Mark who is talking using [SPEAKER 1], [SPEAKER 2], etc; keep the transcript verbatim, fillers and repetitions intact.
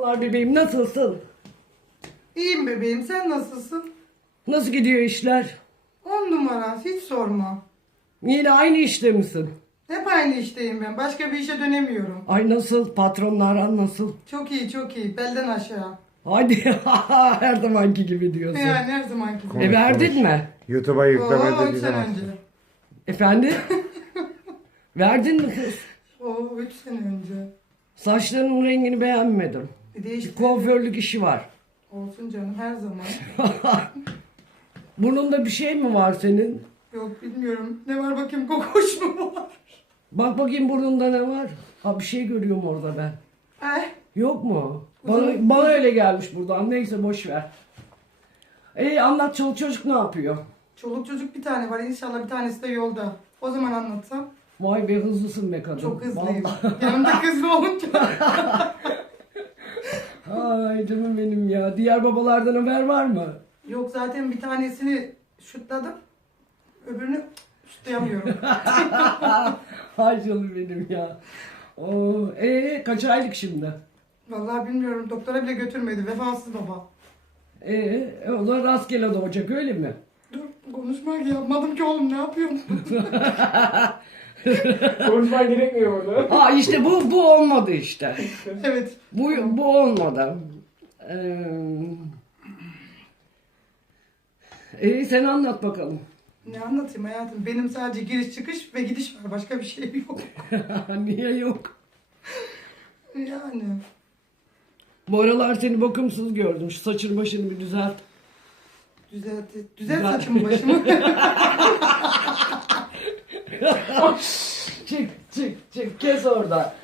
[SPEAKER 1] Merhabalar bebeğim, nasılsın?
[SPEAKER 2] İyiyim bebeğim, sen nasılsın?
[SPEAKER 1] Nasıl gidiyor işler?
[SPEAKER 2] On numara, hiç sorma.
[SPEAKER 1] Yine aynı işte misin?
[SPEAKER 2] Hep aynı işteyim ben, başka bir işe dönemiyorum.
[SPEAKER 1] Ay nasıl? Patronla aran nasıl?
[SPEAKER 2] Çok iyi, çok iyi, belden aşağı.
[SPEAKER 1] Hadi her zamanki gibi diyorsun.
[SPEAKER 2] Yani her zamanki gibi.
[SPEAKER 1] E verdin mi?
[SPEAKER 3] YouTube'a
[SPEAKER 2] Oo,
[SPEAKER 3] yüklemede
[SPEAKER 2] üç sene önce.
[SPEAKER 1] Efendim? Verdin mi kız?
[SPEAKER 2] Oo, üç sene önce.
[SPEAKER 1] Saçlarının rengini beğenmedim.
[SPEAKER 2] Bir
[SPEAKER 1] Bir
[SPEAKER 2] değişti.
[SPEAKER 1] kuaförlük işi var.
[SPEAKER 2] Olsun canım, her zaman.
[SPEAKER 1] Burnunda bir şey mi var senin?
[SPEAKER 2] Yok bilmiyorum, ne var bakayım, kokoş mu var?
[SPEAKER 1] Bak bakayım burnunda ne var? Ha bir şey görüyorum orada ben.
[SPEAKER 2] Eh,
[SPEAKER 1] Yok mu? Bana,
[SPEAKER 2] Uzun-
[SPEAKER 1] bana öyle gelmiş buradan. Neyse boş ver. E anlat, çoluk çocuk ne yapıyor?
[SPEAKER 2] çoluk çocuk bir tane var, inşallah bir tanesi de yolda. O zaman anlatsam.
[SPEAKER 1] Vay be, hızlısın be kadın.
[SPEAKER 2] Çok hızlıyım.
[SPEAKER 1] Vallahi.
[SPEAKER 2] Yanımda hızlı olunca.
[SPEAKER 1] Ay canım benim ya. Diğer babalardan haber var mı?
[SPEAKER 2] Yok, zaten bir tanesini şutladım. Öbürünü şutlayamıyorum.
[SPEAKER 1] Ay canım benim ya. Oo, e kaç aylık şimdi?
[SPEAKER 2] Vallahi bilmiyorum. Doktora bile götürmedi. Vefasız baba.
[SPEAKER 1] E, e o da rastgele doğacak öyle mi?
[SPEAKER 2] Dur, konuşmak yapmadım ki oğlum, ne yapıyorum?
[SPEAKER 4] Konuşman gerekmiyor orada.
[SPEAKER 1] Ha işte bu bu olmadı işte.
[SPEAKER 2] Evet.
[SPEAKER 1] Bu bu olmadı. Ee, e, sen anlat bakalım.
[SPEAKER 2] Ne anlatayım hayatım? Benim sadece giriş çıkış ve gidiş var. Başka bir şey yok.
[SPEAKER 1] Niye yok?
[SPEAKER 2] Yani.
[SPEAKER 1] Bu aralar seni bakımsız gördüm. Şu saçını başını bir düzelt.
[SPEAKER 2] Düzelt, düzelt
[SPEAKER 1] Güzel.
[SPEAKER 2] saçımı başımı.
[SPEAKER 1] Çık çık çık kes orada.